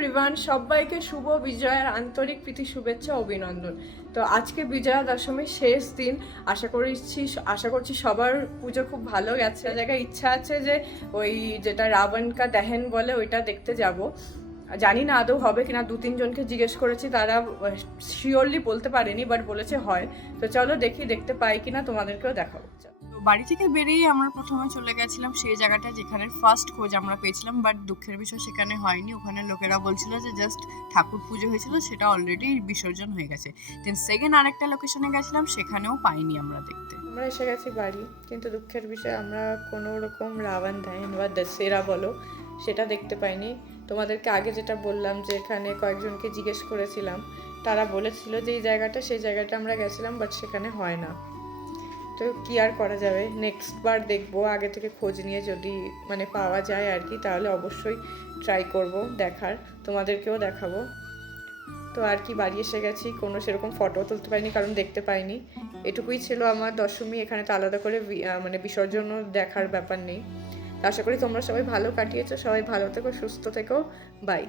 Everyone, সবাইকে শুভ বিজয়ার আন্তরিক প্রীতি শুভেচ্ছা অভিনন্দন। তো আজকে বিজয়া দশমীর শেষ দিন। আশা করছি সবার পুজো খুব ভালো গেছে। জায়গায় ইচ্ছা আছে যে ওই যেটা রাবণ কা দহন বলে ওইটা দেখতে যাব। জানি না আদৌ হবে কিনা, 2-3 জনকে জিজ্ঞেস করেছি, তারা শিওরলি বলতে পারেনি, বাট বলেছে হয়। তো চলো দেখি, দেখতে পাই কিনা, তোমাদেরকেও দেখাবো। বাড়ি থেকে বেরিয়ে আমরা প্রথমে চলে গেছিলাম সেই জায়গাটা যেখানে ফার্স্ট খোঁজ আমরা পেয়েছিলাম, বাট দুঃখের বিষয় সেখানে হয়নি। ওখানে লোকেরা বলছিল যে জাস্ট ঠাকুর পুজো হয়েছিল, সেটা অলরেডি বিসর্জন হয়ে গেছে। দেন সেকেন্ড আরেকটা লোকেশনে গেছিলাম, সেখানেও পাইনি আমরা দেখতে। আমরা এসে গেছি বাড়ি, কিন্তু দুঃখের বিষয় আমরা কোনো রকম রাবণ দহন বা দশেরা বলো সেটা দেখতে পাইনি। তোমাদেরকে আগে যেটা বললাম যে এখানে কয়েকজনকে জিজ্ঞেস করেছিলাম, তারা বলেছিল যে এই জায়গাটা সেই জায়গাটা আমরা গেছিলাম, বাট সেখানে হয় না। তো কি আর করা যাবে, নেক্সট বার দেখবো আগে থেকে খোঁজ নিয়ে, যদি মানে পাওয়া যায় আর কি, তাহলে অবশ্যই ট্রাই করব দেখার, তোমাদেরকেও দেখাবো। তো আর কি, বাড়ি এসে গেছি, কোনো সেরকম ফটো তুলতে পারিনি কারণ দেখতে পাইনি। এটুকুই ছিল আমার দশমী। এখানে তো আলাদা করে মানে বিসর্জনও দেখার ব্যাপার নেই। আশা করি তোমরা সবাই ভালো কাটিয়েছো, সবাই ভালো থেকো, সুস্থ থেকো, বাই।